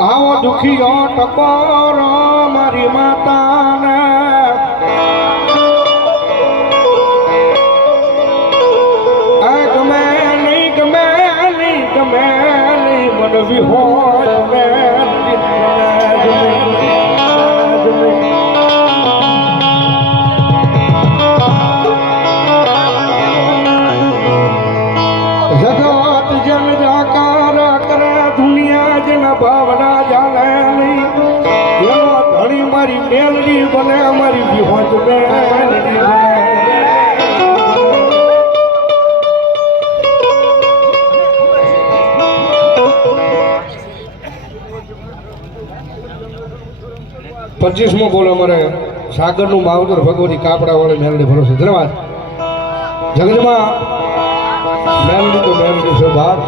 આવો દુખીઓ ટકોરો મારી માતાને ગમે નહીં મને વિહોર જગત જન જાકાર કરે દુનિયા જેના ભાવના જાણે નહીં એનો ધણી મારી મેલડી બને અમારી વિહોજ મેલડી બને 25મો બોલ અમારે સાગરનું માવતર ભગવતી કાપડા વાળી મેલડી ભરોસે ધન્યવાદ જગતમાં મેલડી તો મેલડી છે બાપ